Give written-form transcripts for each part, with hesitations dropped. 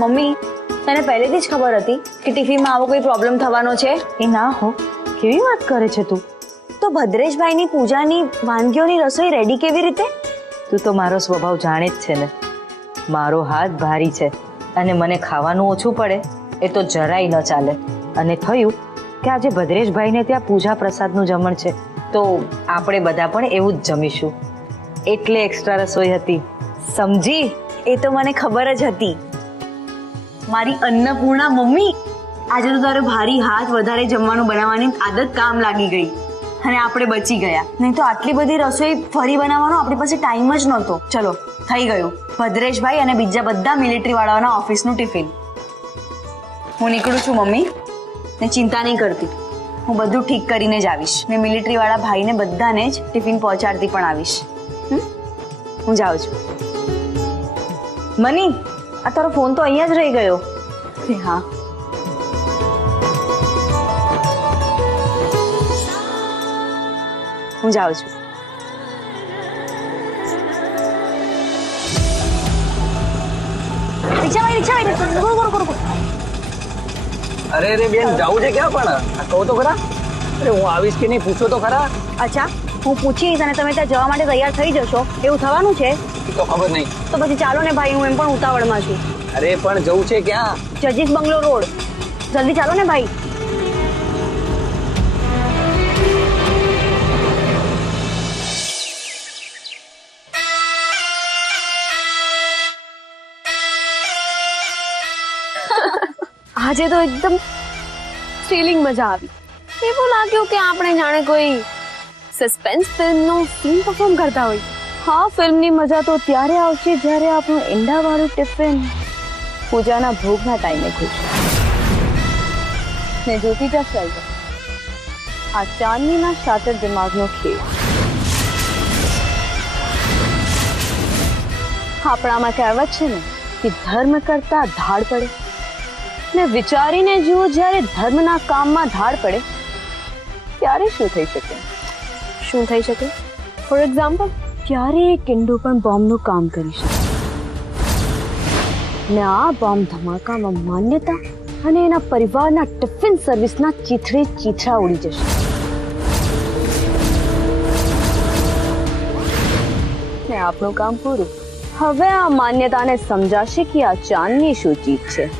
Mummy, તને પહેલેથી જ ખબર હતી કે ટિફિનમાં આવો કોઈ પ્રોબ્લેમ થવાનો છે? એ ના હો, કેવી વાત કરે છે તું? તો ભદ્રેશભાઈની પૂજાની વાનગીઓની રસોઈ રેડી કેવી રીતે? તું તો મારો સ્વભાવ જાણે જ છે ને. મારો હાથ ભારી છે અને મને ખાવાનું ઓછું પડે એ તો જરાય ન ચાલે. અને થયું કે આજે ભદ્રેશભાઈને ત્યાં પૂજા પ્રસાદનું જમણ છે, તો આપણે બધા પણ એવું જ જમીશું, એટલે એક્સ્ટ્રા રસોઈ હતી. સમજી? એ તો મને ખબર જ હતી. મારી અન્નપૂર્ણા મમ્મી, આજે તો તારો ભારી હાથ વધારે જમવાનું બનાવવાની આદત કામ લાગી ગઈ અને આપણે બચી ગયા. નહીં તો આટલી બધી રસોઈ ફરી બનાવવાનો આપણી પાસે ટાઈમ જ નહોતો. ચલો, થઈ ગયું ભદ્રેશભાઈ અને બીજા બધા મિલિટરી વાળાઓના ઓફિસનું ટિફિન. હું નીકળું છું મમ્મી, ને ચિંતા નહીં કરતી, હું બધું ઠીક કરીને જ આવીશ. ને મિલિટરી વાળા ભાઈને બધાને જ ટિફિન પહોંચાડતી પણ આવીશ. હું જાઉં છું. મની, આ તારો ફોન તો અહીંયા જ રહી ગયો. હા, હું જાઉં છું. અરે અરે બેન, જાવું છે ક્યાં? પણ કહો તો ખરા. અરે હું આવીશ કે નહીં પૂછો તો ખરા. અચ્છા, હું પૂછીશ અને તમે ત્યાં જવા માટે તૈયાર થઈ જશો એવું થવાનું છે? એ તો ખબર નહીં. તો પછી ચાલો ને ભાઈ, હું એમ પણ ઉતાવળમાં છું. અરે પણ જવું છે ક્યાં? જજીસ બંગલો રોડ. જલ્દી ચાલો ને ભાઈ. આજે તો એકદમ થ્રિલિંગ મજા આવી. એવું લાગ્યું કે આપણે જાણે કોઈ સસ્પેન્સ ફિલ્મનો સીન પરફોર્મ કરતા હોય. હા, ફિલ્મની મજા તો ત્યારે આવશે જ્યારે આપણું ઈંડાવાળું ટિફિન પૂજાના ભોગના ટાઈમે ખુલશે. ને જોતી જા ચાલતો આ ચાંદનીના શાતર દિમાગનો ખેલ. આપણામાં કહેવત છે ને કે ધર્મ કરતા ધાડ પડે. ને વિચારીને જુઓ, જ્યારે ધર્મના કામમાં ધાડ પડે ત્યારે શું થઈ શકે? શું થઈ શકે? ફોર એક્ઝામ્પલ, ત્યારે એક કિંડો પણ બોમ્બનું કામ કરી શકે. ને આ બોમ્બ ધમાકામાં માન્યતા અને એના પરિવારના ટિફિન સર્વિસના ચીથડે ચીથડા ઉડી જશે. ને આપણું કામ પૂરું. હવે આ માન્યતાને સમજાશે કે આ ચાંદની શું ચીજ છે.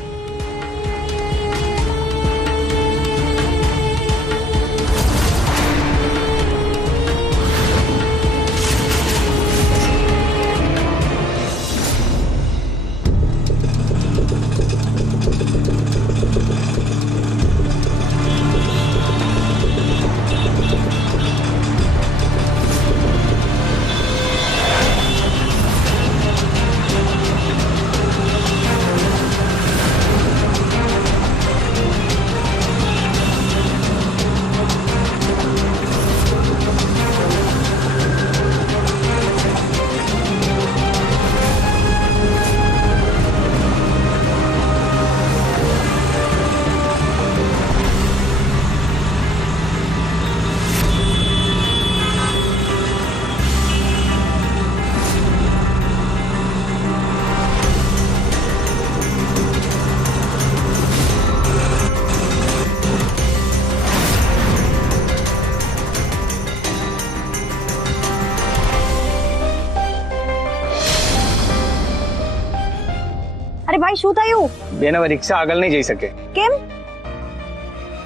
અરે ભાઈ, શું થયું? બેન, હવે રિક્ષા આગળ નહીં જઈ શકે. કેમ?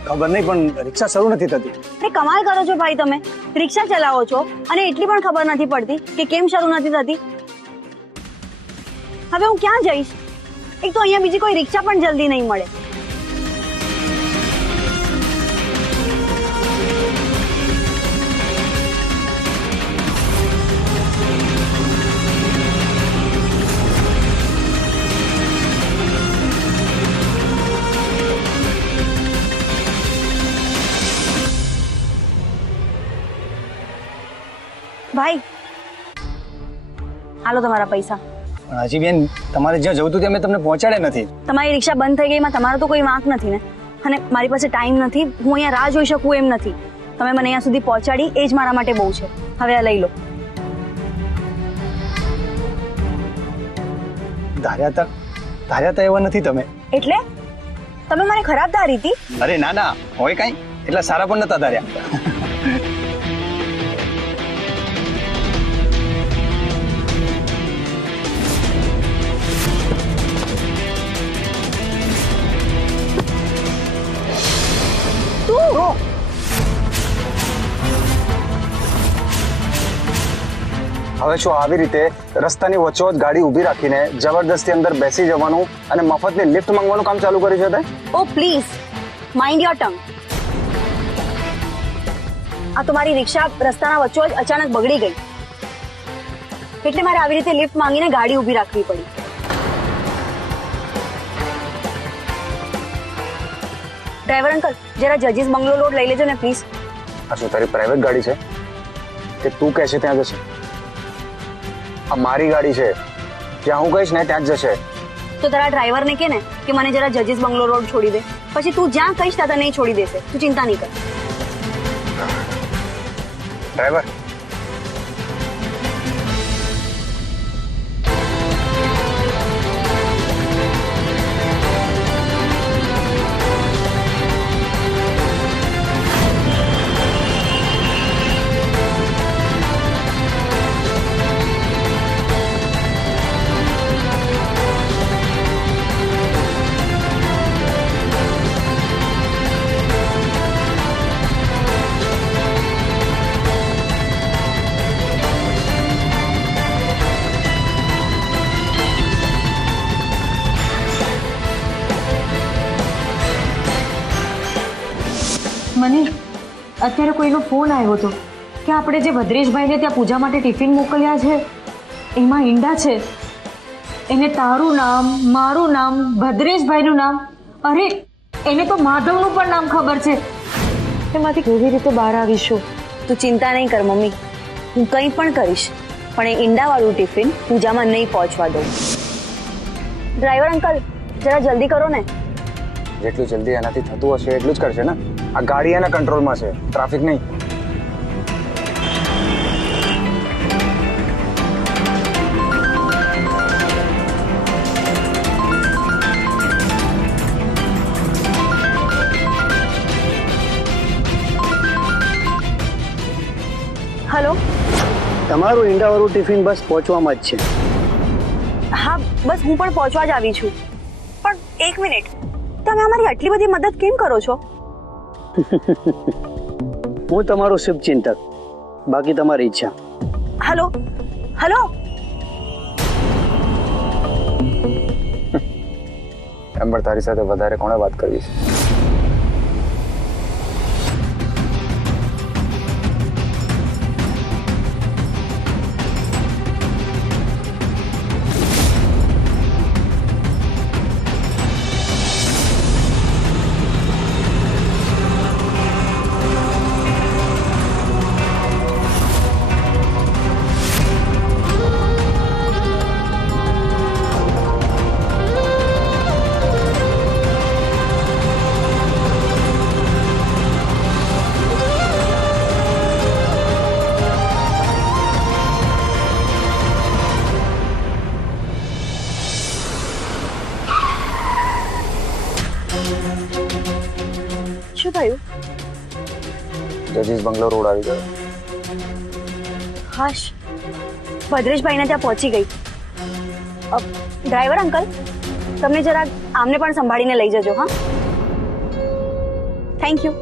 ખબર નહીં, પણ રિક્ષા શરૂ નથી થતી. અરે કમાલ કરો છો ભાઈ, તમે રિક્ષા ચલાવો છો અને એટલી પણ ખબર નથી પડતી કે કેમ શરૂ નથી થતી. હવે હું ક્યાં જઈશ? એક તો અહીંયા બીજી કોઈ રિક્ષા પણ જલ્દી નહીં મળે. ભાઈ, હાલો તમારા પૈસા. પણ હજી બેન, તમારે જ્યાં જવું હતું ત્યાં મેં તમને પહોંચાડ્યા નથી. તમારી રિક્ષા બંધ થઈ ગઈ, એમાં તમારો તો કોઈ વાંક નથી ને. અને મારી પાસે ટાઈમ નથી, હું અહીંયા રાહ જોઈ શકું એમ નથી. તમે મને અહીંયા સુધી પહોંચાડી એ જ મારા માટે બહુ છે. હવે આ લઈ લો. ધાર્યા હતા ધાર્યા તો એવા નથી તમે. એટલે તમે મને ખરાબ ધારી હતી? અરે ના ના, હોય કાંઈ એટલા સારા પણ નતા ધાર્યા. હવે શું આવી રીતે રસ્તાની વચ્ચોવચ ગાડી ઊભી રાખીને જબરદસ્તી અંદર બેસી જવાનું અને મફતની લિફ્ટ માંગવાનું કામ ચાલુ કર્યું છે તે? ઓ પ્લીઝ માઇન્ડ યોર ટંગ. આ તો મારી રિક્ષા રસ્તાના વચ્ચોવચ અચાનક બગડી ગઈ એટલે મારે આવી રીતે લિફ્ટ માંગીને ગાડી ઊભી રાખવી પડી. ડ્રાઈવર અંકલ, જરા જજીસ બંગલો રોડ લઈ લેજો ને પ્લીઝ. આ શું તારી પ્રાઇવેટ ગાડી છે કે તું કહેશે ત્યાં જશે? આ મારી ગાડી છે, જ્યાં હું કહીશ ને ત્યાં જ જશે. તો તારા ડ્રાઈવરને કે ને કે મને જરા જજીસ બંગલો રોડ છોડી દે, પછી તું જ્યાં કહીશ ત્યાં તને છોડી દેશે. તું ચિંતા નહીં કર. ડ્રાઈવર, મને અત્યારે કોઈનો ફોન આવ્યો હતો કે આપણે જે ભદ્રેશભાઈને ત્યાં પૂજા માટે ટિફિન મોકલ્યા છે એમાં ઈંડા છે. એને તારું નામ, મારું નામ, ભદ્રેશભાઈનું નામ, અરે એને તો માધવનું પણ નામ ખબર છે. એમાંથી કેવી રીતે બહાર આવીશું? તું ચિંતા નહીં કર મમ્મી, હું કંઈ પણ કરીશ પણ એ ઈંડાવાળું ટિફિન પૂજામાં નહીં પહોંચવા દઉં. ડ્રાઈવર અંકલ, જરા જલ્દી કરો ને. જેટલું જલ્દી એનાથી થતું હશે એટલું જ કરશે ને. આ ગાડી એના કંટ્રોલમાં છે, ટ્રાફિક નહીં. હલો. તમારું ઈંડાવાળું ટિફિન બસ પહોંચવામાં જ છે. હા બસ હું પણ પહોંચવા જ આવી છું. પણ એક મિનિટ, તમે અમારી આટલી બધી મદદ કેમ કરો છો? હું તમારો શુભચિંતક, બાકી તમારી ઈચ્છા. Hello hello. એમ પણ તારી સાથે વધારે કોણે વાત કરવી છે? શું થયું? જજીસ બંગલો રોડ આવી ગયો. હાશ, ભદ્રેશભાઈને ત્યાં પહોંચી ગઈ. ડ્રાઈવર અંકલ, તમને જરા આમને પણ સંભાળીને લઈ જજો. હા, થેન્ક યુ.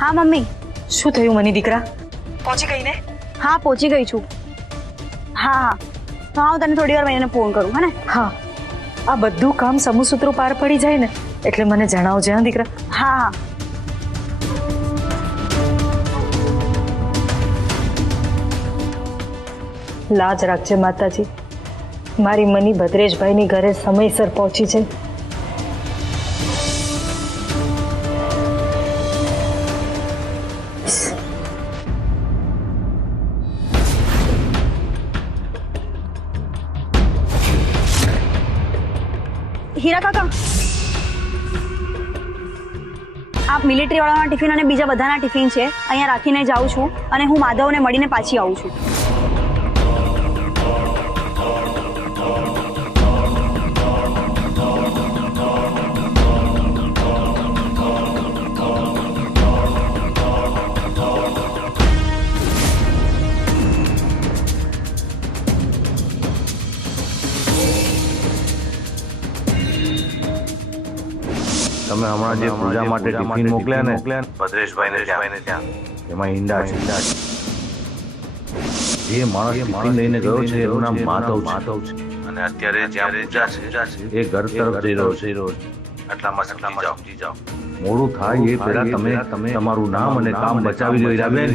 હા મમ્મી. શું થયું મની દીકરા? પહોંચી ગઈ ને? હા પહોંચી ગઈ છું. હા હા તો હું તને થોડી વાર એને ફોન કરું. હા ને? હા, આ બધું કામ સમૂહસૂત્રો પાર પડી જાય ને એટલે મને જણાવજે. હા દીકરા. હા હા. લાજ રાખજે માતાજી, મારી મની ભદ્રેશભાઈની ઘરે સમયસર પહોંચી છે. હીરા કાકા, આ મિલિટરી વાળાના ટિફિન અને બીજા બધાના ટિફિન છે, અહીંયા રાખીને જાઉં છું અને હું માધવને મળીને પાછી આવું છું. તમે હમણાં જે પૂજા માટે ટિફિન મોકલ્યા ને ભદ્રેશભાઈને ત્યાં, એમાં ઈંડા છે. જે માણસ ટિફિન લઈને ગયો છે એનું નામ માધવ છે, અને અત્યારે જ્યાં પૂજા છે એ ઘર તરફ જઈ રહ્યો છે. આટલામાં સમજી જાઓ. મોડું થાય એ પહેલા તમે તમારું નામ અને કામ બચાવી લો હીરાબેન.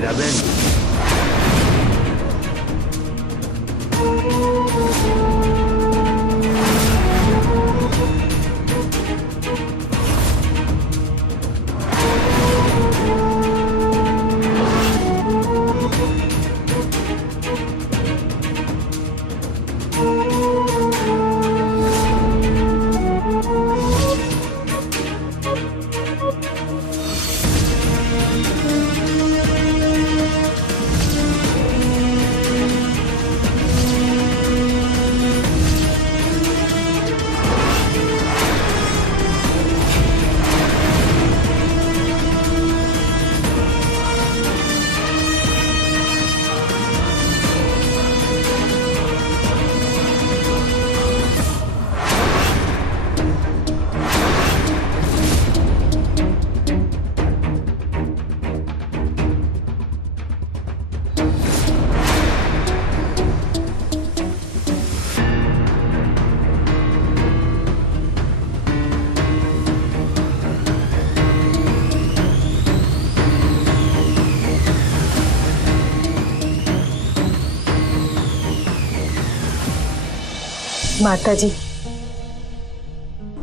માતાજી,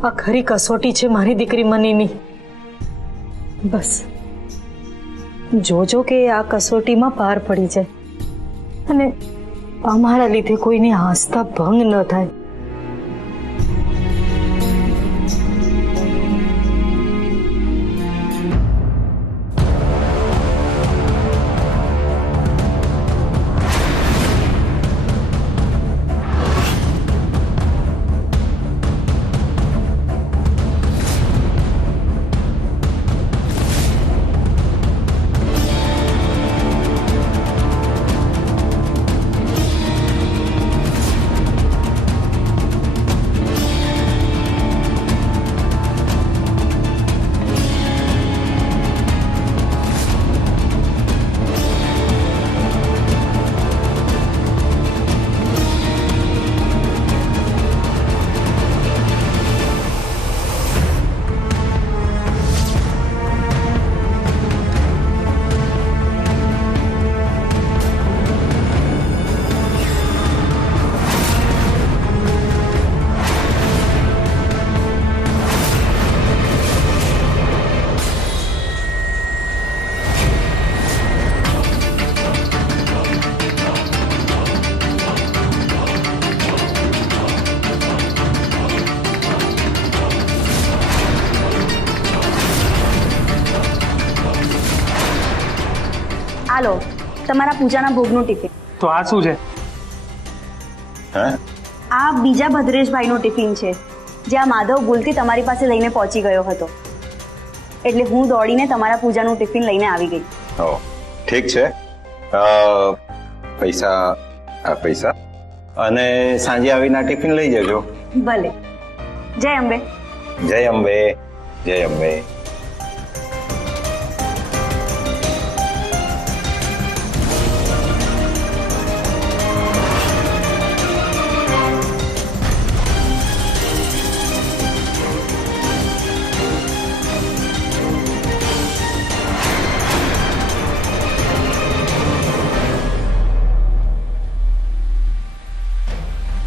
આ ખરી કસોટી છે મારી દીકરી મનીની. બસ જોજો કે આ કસોટીમાં પાર પડી જાય અને અમારા લીધે કોઈની આસ્થા ભંગ ન થાય. હાલો, તમારા પૂજાના ભોગનું ટિફિન. તો આ શું છે? આ બીજા ભદ્રેશભાઈનું ટિફિન છે, જે આ માધવ ભૂલથી તમારી પાસે લઈને પહોંચી ગયો હતો, એટલે હું દોડીને તમારા પૂજાનું ટિફિન લઈને આવી ગઈ. ઠીક છે. પૈસા અને સાંજે આવીને આ ટિફિન લઈ જજો. ભલે. જય અંબે. જય અંબે. જય અંબે.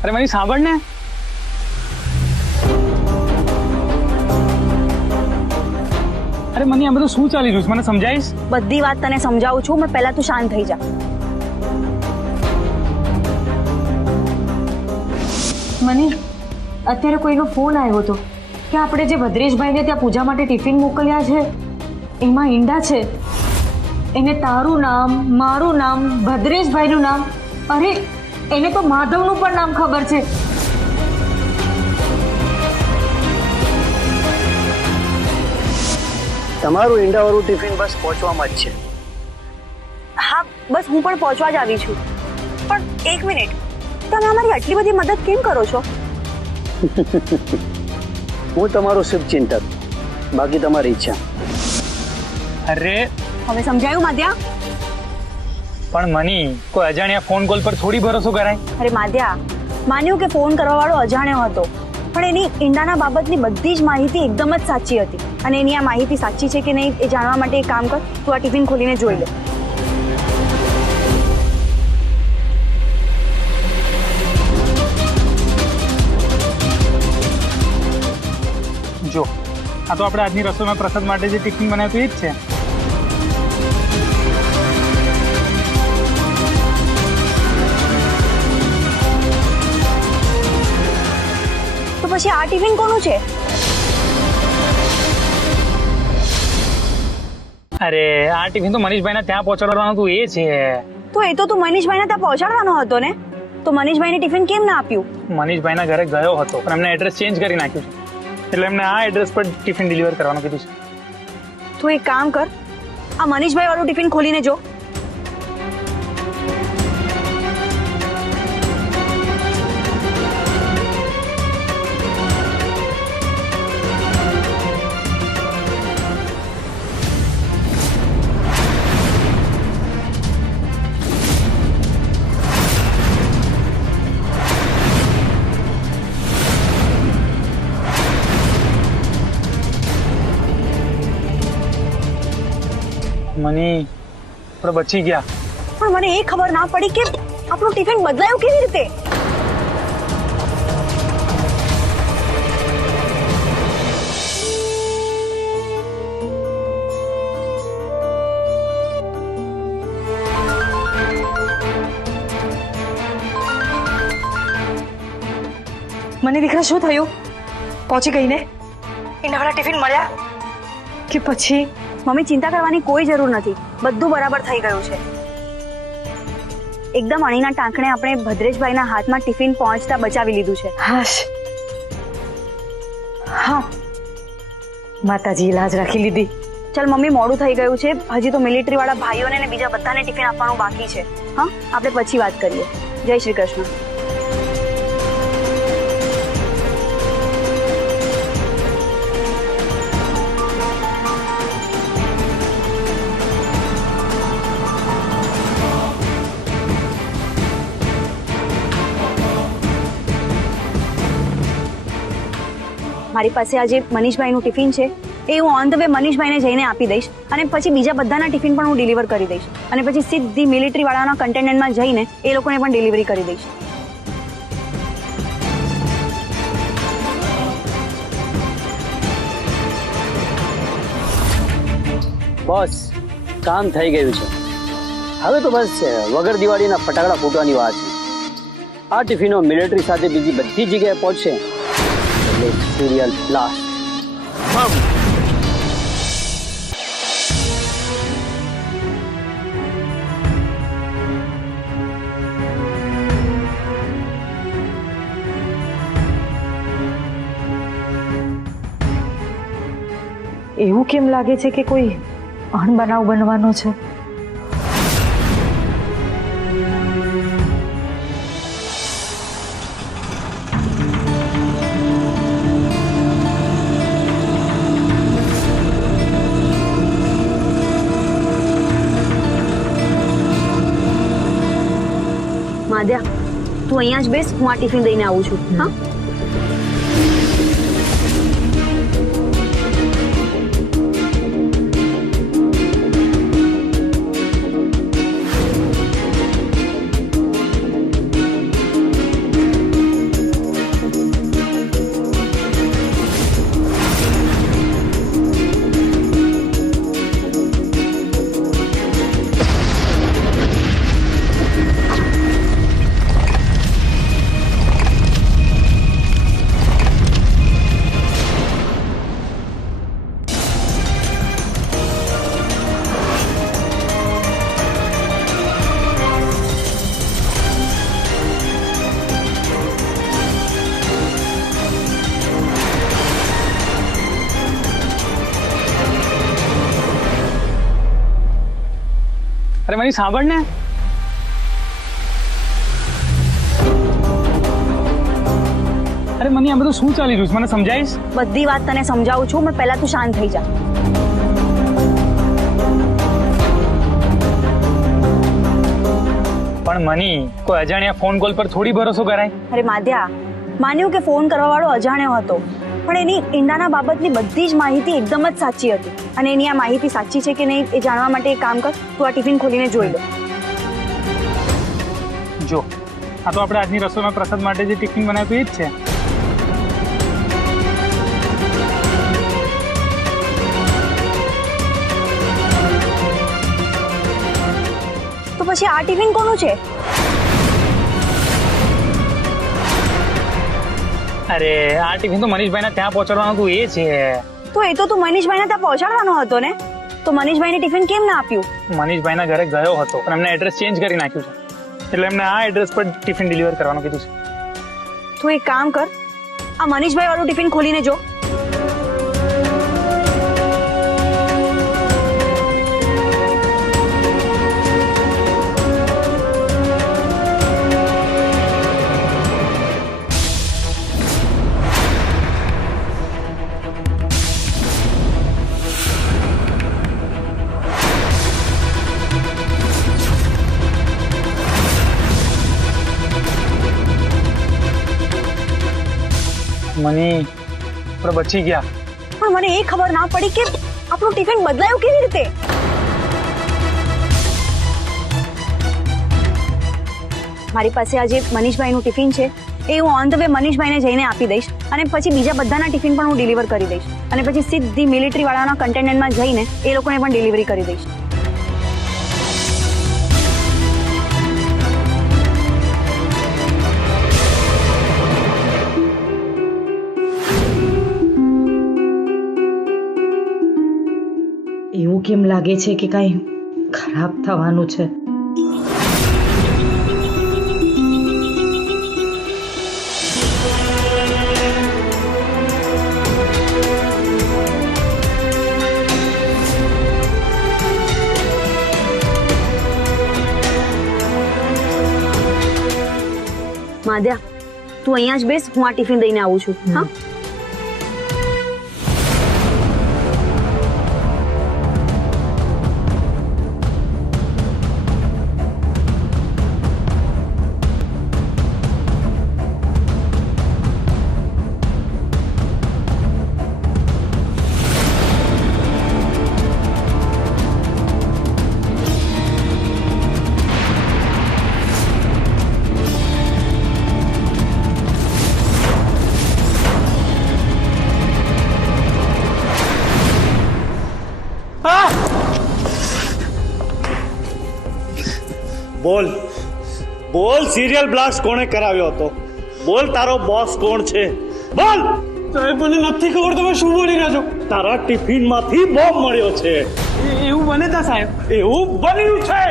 અરે મને સાંભળ ને. અરે મને આ બધું શું ચાલી રહ્યું છે મને સમજાવીશ? બધી વાત તને સમજાવું છું, પણ પહેલા તું શાંત થઈ જા. મને અત્યારે કોઈનો ફોન આવ્યો હતો કે આપણે જે ભદ્રેશભાઈને ત્યાં પૂજા માટે ટિફિન મોકલ્યા છે એમાં ઈંડા છે. એને તારું નામ, મારું નામ, ભદ્રેશભાઈનું નામ, અરે એને તો માધવનું પણ નામ ખબર છે. તમારું ઈંડાવાળું ટિફિન બસ પહોંચવામાં જ છે. હા બસ હું પણ પહોંચવા જ આવી છું. પણ એક મિનિટ, તમે અમારી આટલી બધી મદદ કેમ કરો છો? હું તમારો શુભચિંતક, બાકી તમારી ઈચ્છા. અરે હવે સમજાયું માધ્યા? પણ મની, કોઈ અજાણ્યા ફોન કોલ પર થોડી ભરોસો કરાય? અરે માધ્યા, માન્યું કે ફોન કરવા વાળો અજાણ્યો હતો, પણ એની ઈંડાના બાબતની બધી જ માહિતી એકદમ જ સાચી હતી. અને એની આ માહિતી સાચી છે કે નહીં એ જાણવા માટે એક કામ કર, તું આ ટિફિન ખોલીને જોઈ લે. જો આ તો આપણે આજની રસોઈમાં પ્રસાદ માટે જે ટિફિન બનાવ્યું એ જ છે. તો પછી આ ટિફિન કોનું છે? અરે આ ટિફિન તો મનીષભાઈના ત્યાં પહોંચાડવાનું હતું એ છે. તો એ તો તું મનીષભાઈને ત્યાં પહોંચાડવાનો હતો ને, તો મનીષભાઈને ટિફિન કેમ ના આપ્યું? મનીષભાઈના ઘરે ગયો હતો પણ એમને એડ્રેસ ચેન્જ કરી નાખ્યું છે, એટલે એમને આ એડ્રેસ પર ટિફિન ડિલિવર કરવાનું કીધું છે. તું એક કામ કર, આ મનીષભાઈ વાળું ટિફિન ખોલીને જો. મની, આપણે બચી ગયા. પણ મને એ ખબર ના પડી કે આપણું ટિફિન બદલાયું કેવી રીતે? મને દીકરા શું થયું? પહોંચી ગઈ ને? ઈંડાવાળા ટિફિન મળ્યા કે પછી? મમ્મી ચિંતા કરવાની કોઈ જરૂર નથી, બધું બરાબર થઈ ગયું છે. એકદમ અણીના ટાંકણે આપણે ભદ્રેશભાઈના હાથમાં ટિફિન પહોંચતા બચાવી લીધું છે. હાશ, હા, માતાજી લાજ રાખી લીધી. ચાલ મમ્મી, મોડું થઈ ગયું છે, હજી તો મિલિટરી વાળા ભાઈઓને ને બીજા બધાને ટિફિન આપવાનું બાકી છે. હા, આપણે પછી વાત કરીએ. જય શ્રી કૃષ્ણ. મારી પાસે આજે મનીષભાઈનું ટિફિન છે, એ હું ઓન ધ વે મનીષભાઈને જઈને આપી દઈશ, અને પછી બીજા બધાના ટિફિન પણ હું ડિલિવર કરી દઈશ, અને પછી સીધી મિલિટરી વાળાના કન્ટેનમેન્ટમાં જઈને એ લોકોને પણ ડિલિવરી કરી દઈશ. બોસ, કામ થઈ ગયું છે. હવે તો બસ વગર દિવાળીના ફટાકડા ફૂટવાની વાત છે. આ ટિફિનો મિલિટરી સાથે બીજી બધી જગ્યાએ પહોંચશે એટલે સિરિયલ બ્લાસ્ટ. એવું કેમ લાગે છે કે કોઈ અણબનાવ બનવાનો છે? માધ્યા, તું અહીંયા જ બેસ, હું આ ટિફિન દઈને આવું છું. હા, અરે મારી સાંભળ ને. અરે મને આ બધું શું ચાલી રહ્યું છે મને સમજાવીશ? બધી વાત તને સમજાવું છું, પણ પહેલા તું શાંત થઈ જા. પણ મની, કોઈ અજાણ્યા ફોન કોલ પર થોડી ભરોસો કરાય? અરે માધ્યા, માન્યું કે ફોન કરવા વાળો અજાણ્યો હતો, પણ એની ઈંડાના બાબતની બધી જ માહિતી એકદમ જ સાચી હતી. અને એની આ માહિતી સાચી છે કે નહીં એ જાણવા માટે એક કામ કર, તું આ ટિફિન ખોલીને જોઈ લે. જો આ તો આપણે આજની રસોઈમાં પ્રસાદ માટે જે ટિફિન બનાવ્યું એ જ છે. તો પછી આ ટિફિન કોનું છે? અરે આ ટિફિન તો મનીષભાઈના ત્યાં પહોંચાડવાનું હતું એ છે. તો એ તો તું મનીષભાઈને ત્યાં પહોંચાડવાનો હતો ને, તો મનીષભાઈને ટિફિન કેમ ના આપ્યું? મનીષભાઈના ઘરે ગયો હતો પણ એમને એડ્રેસ ચેન્જ કરી નાખ્યું છે, એટલે એમને આ એડ્રેસ પર ટિફિન ડિલિવર કરવાનું કીધું છે. તું એક કામ કર, આ મનીષભાઈ વાળું ટિફિન ખોલીને જો. મની, આપણે બચી ગયા. પણ મને એ ખબર ના પડી કે આપણું ટિફિન બદલાયું કેવી રીતે. મારી પાસે આજે મનીષભાઈનું ટિફિન છે, એ હું ઓન ધ વે મનીષભાઈને જઈને આપી દઈશ, અને પછી બીજા બધાના ટિફિન પણ હું ડિલિવર કરી દઈશ, અને પછી સીધી મિલિટરી વાળાના કન્ટેનમેન્ટમાં જઈને એ લોકોને પણ ડિલિવરી કરી દઈશ. એવું કેમ લાગે છે કે કાંઈ ખરાબ થવાનું છે? માધ્યા, તું અહીંયા જ બેસ, હું આ ટિફિન દઈને આવું છું. હા, બોલ બોલ, સિરિયલ બ્લાસ્ટ કોણે કરાવ્યો હતો? બોલ, તારો બોસ કોણ છે? બોલ. સાહેબ મને નથી ખબર તમે શું બોલી રહ્યા છો. તારા ટિફિનમાંથી બોમ્બ મળ્યો છે. એવું બને તા સાહેબ? એવું બન્યું છે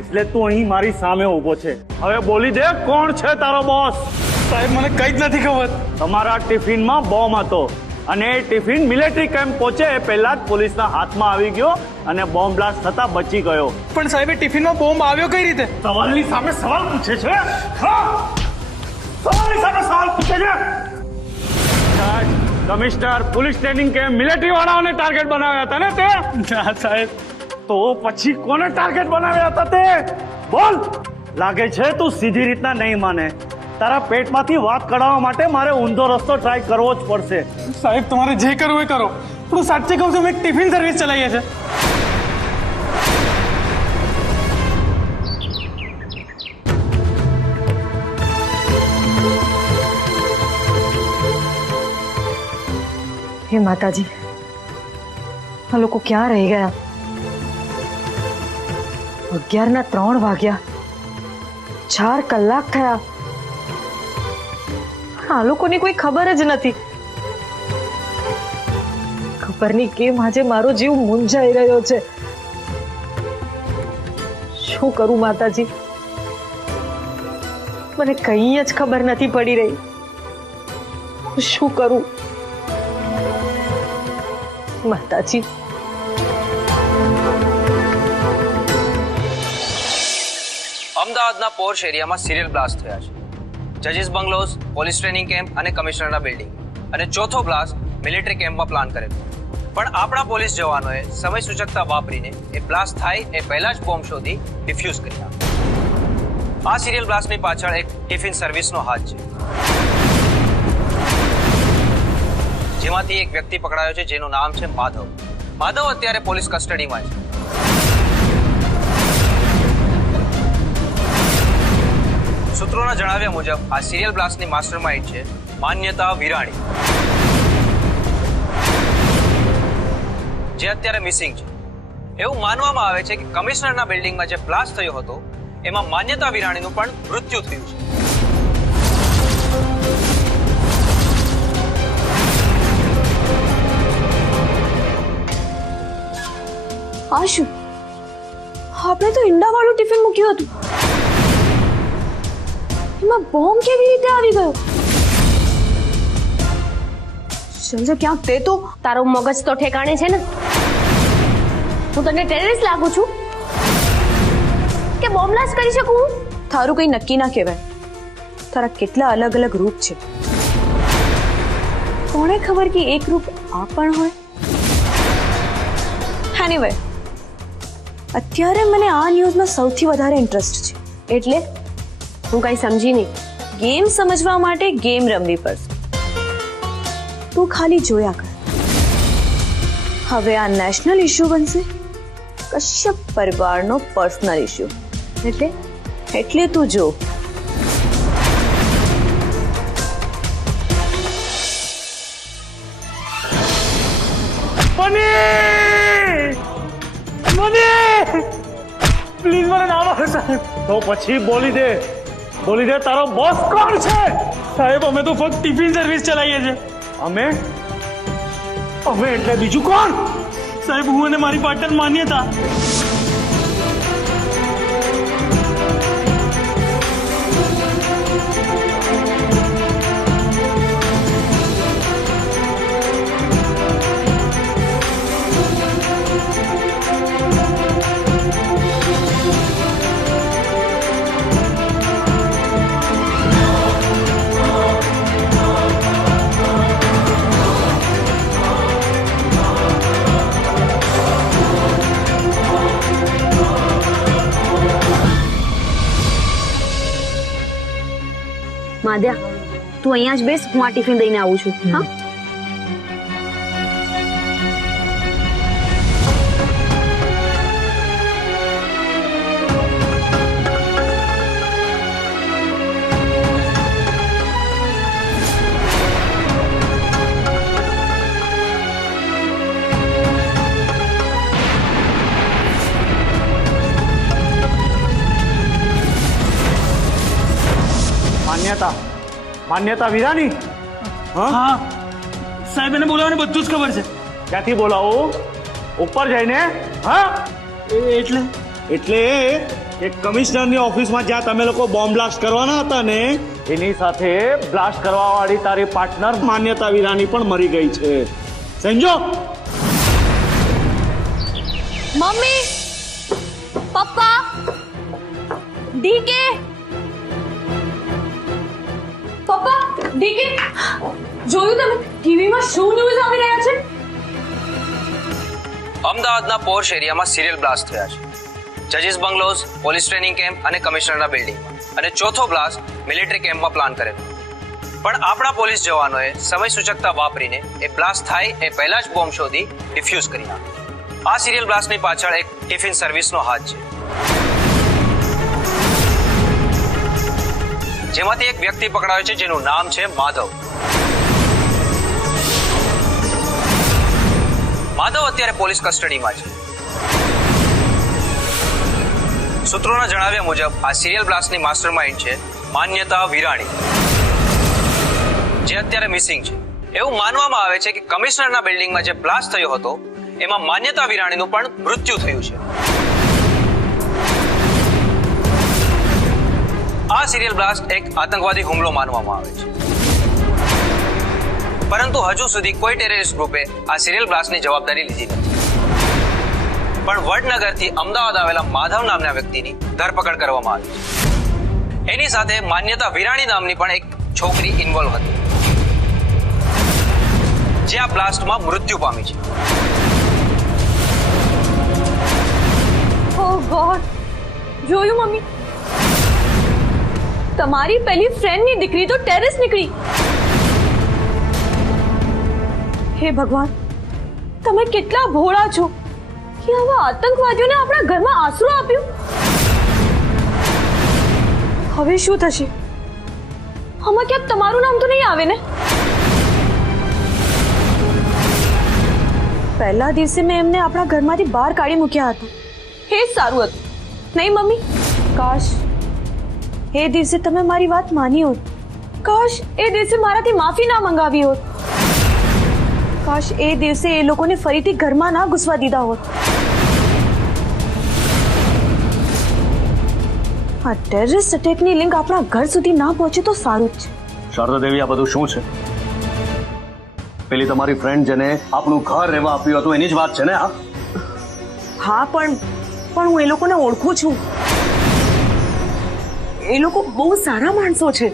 એટલે તું અહીં મારી સામે ઊભો છે. હવે બોલી દે, કોણ છે તારો બોસ? સાહેબ મને કઈ જ નથી ખબર. તમારા ટિફિનમાં બોમ્બ હતો અને એ ટિફિન મિલિટરી કેમ્પ પહોંચે એ પહેલા જ પોલીસના હાથમાં આવી ગયો અને બોમ્બ બ્લાસ્ટ થતા બચી ગયો. પણ સાહેબ એ ટિફિનમાં બોમ્બ આવ્યો કઈ રીતે? સવાલની સામે સવાલ પૂછે છે. હા, સવાલની સામે સવાલ પૂછે છે. જજ, commissioner, police training camp military વાળાઓને ટાર્ગેટ બનાવ્યા હતા ને તે? ના સાહેબ. તો પછી કોને ટાર્ગેટ બનાવ્યા હતા તે? બોલ. લાગે છે તું સીધી રીતના નહીં માને. તારા પેટમાંથી વાત કઢાવવા માટે મારે ઊંધો રસ્તો ટ્રાય કરવો જ પડશે. સાહેબ તમારે જે કરવું એ કરો, પણ સાચે કહું છું, મેં એક ટિફિન સર્વિસ ચલાવીએ છે. હે માતાજી, આ લોકો ક્યાં રહી ગયા? 11:03 વાગ્યા, 4 કલાક થયા. આ લોકોની કોઈ ખબર જ નથી. ખબર નહીં કેમ આજે મારો જીવ મૂંઝાઈ રહ્યો છે. શું કરું માતાજી, મને કંઈ જ ખબર નથી પડી રહી. હું શું કરું માતાજી? અમદાવાદના પોર્શ એરિયામાં સિરિયલ બ્લાસ્ટ થયા છે. જજીસ બંગલોઝ, પોલીસ ટ્રેનિંગ કેમ્પ અને કમિશનરના બિલ્ડિંગ. અને ચોથો બ્લાસ્ટ મિલિટરી કેમ્પમાં પ્લાન કરેલો. પણ આપણા પોલીસ જવાનોએ સમય સૂચકતા વાપરીને એ બ્લાસ્ટ થાય એ પહેલા જ બોમ્બ શોધી ડિફ્યુઝ કર્યા. આ સિરિયલ બ્લાસ્ટની પાછળ એક ટિફિન સર્વિસનો હાથ છે, જેમાંથી એક વ્યક્તિ પકડાયો છે જેનું નામ છે માધવ. માધવ અત્યારે પોલીસ કસ્ટડીમાં છે. સૂત્રોના જણાવ્યા મુજબ આ સિરિયલ બ્લાસ્ટની માસ્ટરમાઇન્ડ છે માન્યતા વિરાણી, જે અત્યારે મિસિંગ છે. એવું માનવામાં આવે છે કે કમિશનરના બિલ્ડિંગમાં જે બ્લાસ્ટ થયો હતો એમાં માન્યતા વિરાણીનું પણ મૃત્યુ થયું છે. આ શું? આપણે તો ઈંડાવાળું ટિફિન મૂક્યું હતું, એમાં બોમ્બ કેવી રીતે આવી ગયો? સમજો ક્યાંક તે તો તારો મગજ તો ઠેકાણે છે ને? હું તને ટેરરિસ્ટ લાગુ છું કે બોમ્બ બ્લાસ્ટ કરી શકું હું? તારું કંઈ નક્કી ના કહેવાય. તારા કેટલા અલગ અલગ રૂપ છે. કોને ખબર કે એક રૂપ આ પણ હોય. એનીવે, અત્યારે મને આ ન્યૂઝમાં સૌથી વધારે ઇન્ટરેસ્ટ છે. એટલે હું કઈ સમજી નહીં. ગેમ સમજવા માટે ગેમ રમવી પડશે. તું ખાલી જોયા કર. હવે આ નેશનલ ઇશ્યુ બનશે, કશ્યપ પરિવારનો પર્સનલ ઇશ્યુ. એટલે તું જો. પ્લીઝ મને નામ આપો સાહેબ. તો પછી બોલી દે તારો બોસ કોણ છે? સાહેબ અમે તો ફક્ત ટિફિન સર્વિસ ચલાવીએ છીએ. અમે એટલે બીજું કોણ? સાહેબ હું અને મારી પાર્ટનર માન્યતા. માધ્યા, તું અહીંયા જ બેસ, હું આ ટિફિન દઈને આવું છું. હા, માન્યતા વિરાની? હા સાહેબ, એને બોલાવવાની બધું જ ખબર છે. ક્યાંથી બોલાવો? ઉપર જઈને. હા, એટલે એક કમિશનરની ઓફિસમાં જ્યાં તમે લોકો બોમ્બ બ્લાસ્ટ કરવાના હતા ને, એની સાથે બ્લાસ્ટ કરવા વાળી તારી પાર્ટનર માન્યતા વિરાની પણ મરી ગઈ છે. સમજો? મમ્મી, પપ્પા, ડીકે, પપ્પા, ડીકે, જોયું તમે ટીવીમાં શું ન્યૂઝ આવી રહ્યા છે? અમદાવાદના પોર્શ એરિયામાં સિરિયલ બ્લાસ્ટ થયા છે. જજીસ બંગલોઝ, પોલીસ ટ્રેનિંગ કેમ્પ અને કમિશનરના બિલ્ડિંગમાં. અને ચોથો બ્લાસ્ટ મિલિટરી કેમ્પમાં પ્લાન કરેલો. પણ આપણા પોલીસ જવાનોએ સમય સૂચકતા વાપરીને એ બ્લાસ્ટ થાય એ પહેલા જ બોમ્બ શોધી ડિફ્યુઝ કરી નાખ્યો. આ સિરિયલ બ્લાસ્ટની પાછળ એક ટિફિન સર્વિસનો હાથ છે, જેમાંથી એક વ્યક્તિ પકડાયો છે જેનું નામ છે માધવ. માધવ અત્યારે પોલીસ કસ્ટડીમાં છે. સૂત્રોના જણાવ્યા મુજબ આ સિરિયલ બ્લાસ્ટની માસ્ટરમાઇન્ડ છે માન્યતા વિરાણી, જે અત્યારે મિસિંગ છે. એવું માનવામાં આવે છે કે કમિશનરના બિલ્ડિંગમાં જે બ્લાસ્ટ થયો હતો એમાં માન્યતા વિરાણીનું પણ મૃત્યુ થયું છે. આ સિરિયલ બ્લાસ્ટ એક આતંકવાદી હુમલો માનવામાં આવે છે, પરંતુ હજુ સુધી કોઈ ટેરરિસ્ટ ગ્રુપે આ સિરિયલ બ્લાસ્ટની જવાબદારી લીધી નથી. પણ વડનગરથી અમદાવાદ આવેલા માધવ નામના વ્યક્તિની ધરપકડ કરવામાં આવી છે. એની સાથે માન્યતા વિરાણી નામની પણ એક છોકરી ઇન્વોલ્વ હતી, જે આ બ્લાસ્ટમાં મૃત્યુ પામી છે. ઓહ ગોડ, જોયું મમ્મી? તમારી પહેલી ફ્રેન્ડની દીકરી તો ટેરેસ નીકળી. હે ભગવાન, તમે કેટલા ભોળા છો કે આવા આતંકવાદીઓને આપણા ઘરમાં આશરો આપ્યો. હવે શું થશે? આમાં ક્યાંક તમારું નામ તો નહીં આવે ને? પહેલા દિવસે મેં એમને આપણા ઘરમાંથી બહાર કાઢી મૂક્યા હતા. એ જ સારું હતું, નહીં મમ્મી? કાશ એ દિવસે તમે મારી વાત માની હોત. કાશ એ દિવસે મારાથી માફી ના મંગાવી હોત. કાશ એ દિવસે એ લોકોને ફરીથી ઘરમાં ના ઘૂસવા દીધા હોત. આ ટેરરિસ્ટ અટેકની લિંક આપણા ઘર સુધી ના પહોંચે તો સારું જ છે. શારદા દેવી, આ બધું શું છે? પેલી તમારી ફ્રેન્ડ જેને આપણું ઘર રહેવા આપ્યું હતું એની જ વાત છે ને આ? હા, પણ હું એ લોકોને ઓળખું છું. એ લોકો બહુ સારા માણસો છે.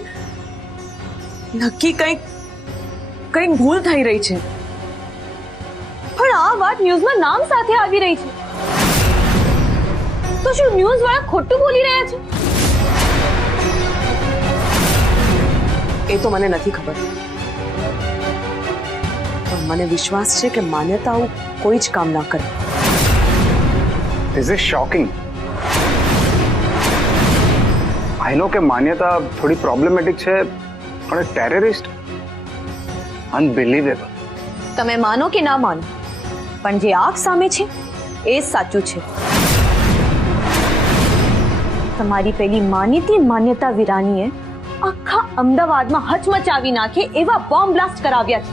નક્કી કંઈક ભૂલ થઈ રહી છે. પણ આ વાત ન્યૂઝમાં નામ સાથે આવી રહી છે, તો શું ન્યૂઝ વાળા ખોટું બોલી રહ્યા છે? એ તો મને નથી ખબર, પણ મને વિશ્વાસ છે કે માન્યતા આવું કોઈ જ કામ ના કરે. This is shocking. I know કે માન્યતા થોડી પ્રોબ્લેમેટિક છે, પણ ટેરરિસ્ટ, અનબિલીવેબલ. તમે માનો કે ના માનો, પણ જે આંખ સામે છે એ જ સાચું છે. તમારી પેલી માનીતી માન્યતા વિરાનીએ આખા અમદાવાદમાં હચમચાવી નાખે એવા બોમ્બ બ્લાસ્ટ કરાવ્યા છે.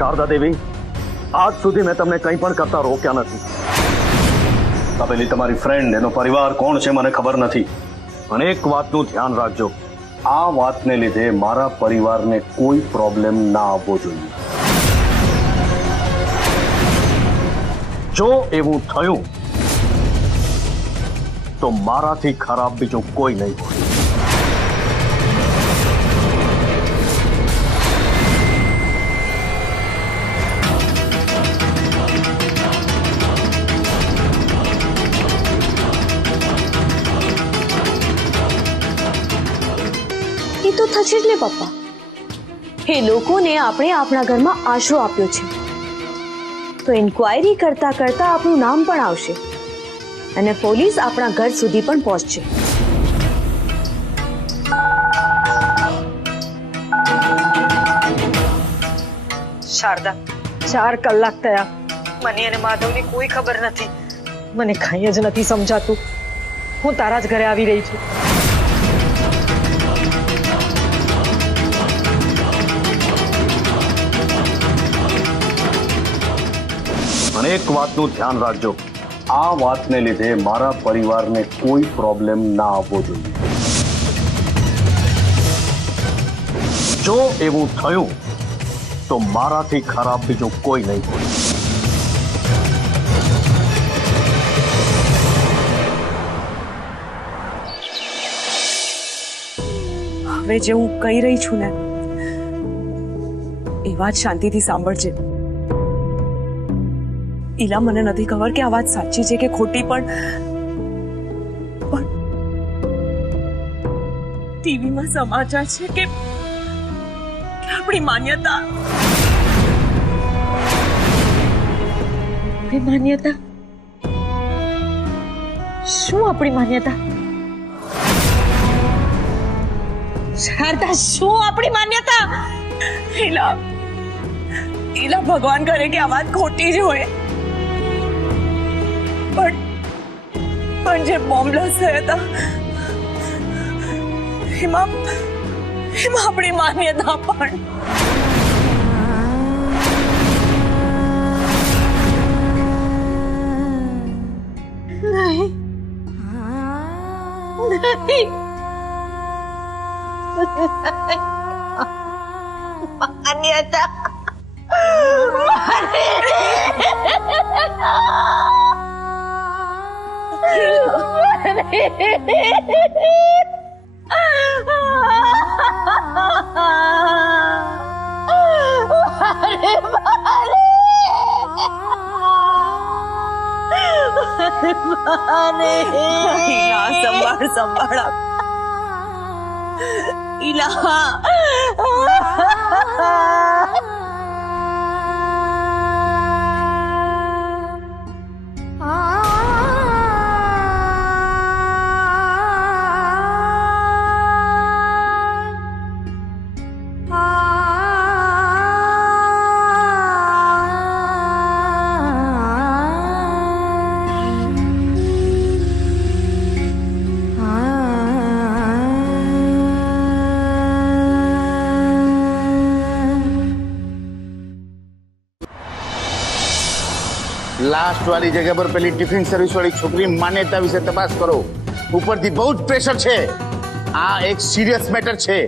શારદા દેવી, આજ સુધી મેં તમને કંઈ પણ કરતા રોક્યા નથી. પેલી તમારી ફ્રેન્ડ, એનો પરિવાર કોણ છે મને ખબર નથી, અને એક વાતનું ધ્યાન રાખજો, આ વાતને લીધે મારા પરિવારને કોઈ પ્રોબ્લેમ ના આવવો જોઈએ. જો એવું થયું તો મારાથી ખરાબ બીજું કોઈ નહીં હોય. એ તો થશે જ ને પપ્પા. એ લોકોને આપણે આપણા ઘરમાં આશરો આપ્યો છે, તો ઇન્ક્વાયરી કરતા કરતા આપણું નામ પણ આવશે અને પોલીસ આપણા ઘર સુધી પણ પહોંચશે. શારદા, 4 કલાક થયા, મને અને માધવની કોઈ ખબર નથી. મને કંઈ જ નથી સમજાતું. હું તારા જ ઘરે આવી રહી છું. અને એક વાતનું ધ્યાન રાખજો, આ વાતને લીધે મારા પરિવારને કોઈ પ્રોબ્લેમ ના આવવો જોઈએ. જો એવું થયું તો મારાથી ખરાબ બીજું કોઈ નહીં હોય. હવે જે હું કહી રહી છું ને એ વાત શાંતિથી સાંભળજે. ઈલા, મને નથી ખબર કે આ વાત સાચી છે કે ખોટી, પણ ટીવીમાં સમાચાર છે કે આપણી માન્યતા શું આપણી માન્યતા? શારદા, શું આપણી માન્યતા? ઈલા, ભગવાન કરે કે આ વાત ખોટી જ હોય, પણ જે બોમ્બ બ્લાસ્ટ થયા હતા એમાં આપણી માન્યતા પણ. નહીં, માન્યતા સંભાળ સંભાળ ઈલા લાસ્ટ વાળી જગ્યા પર પેલી ટિફિન સર્વિસ વાળી છોકરી માન્યતા વિશે તપાસ કરો. ઉપરથી બહુ જ પ્રેશર છે. આ એક સિરિયસ મેટર છે.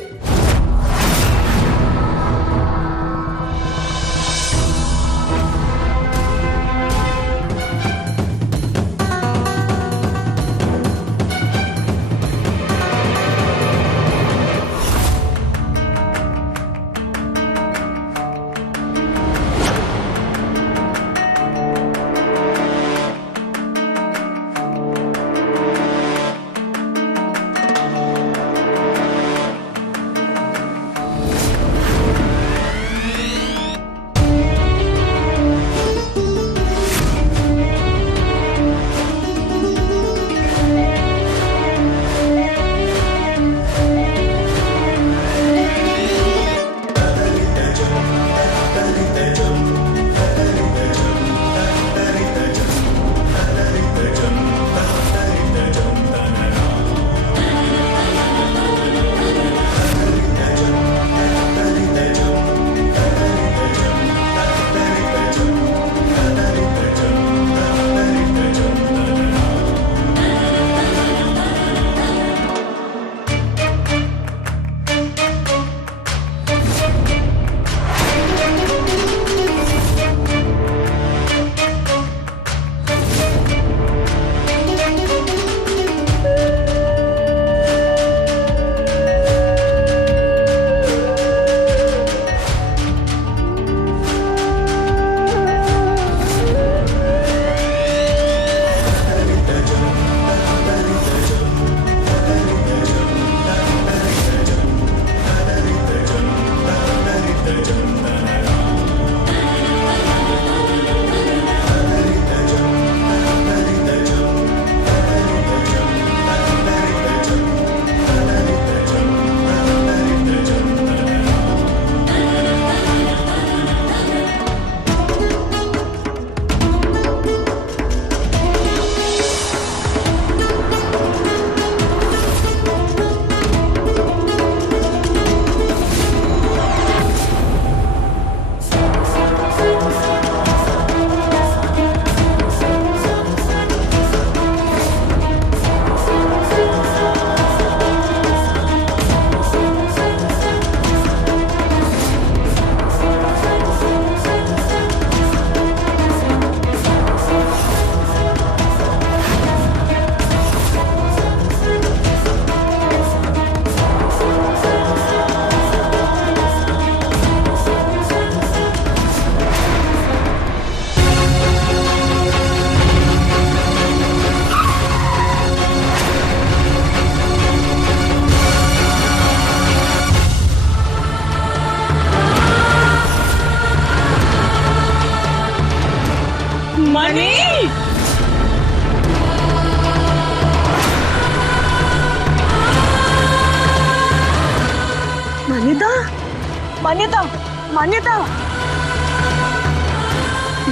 માન્યતા માન્યતા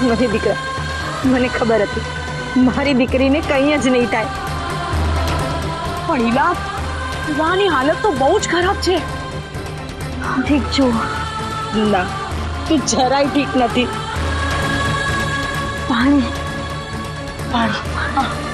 મને દીકરા, મને ખબર હતી મારી દીકરીને કંઈ જ નહીં થાય. પણ ઈલા, વાની હાલત તો બહુ જ ખરાબ છે. ઠીક છું? ના, તું જરાય ઠીક નથી. પાણી પાણી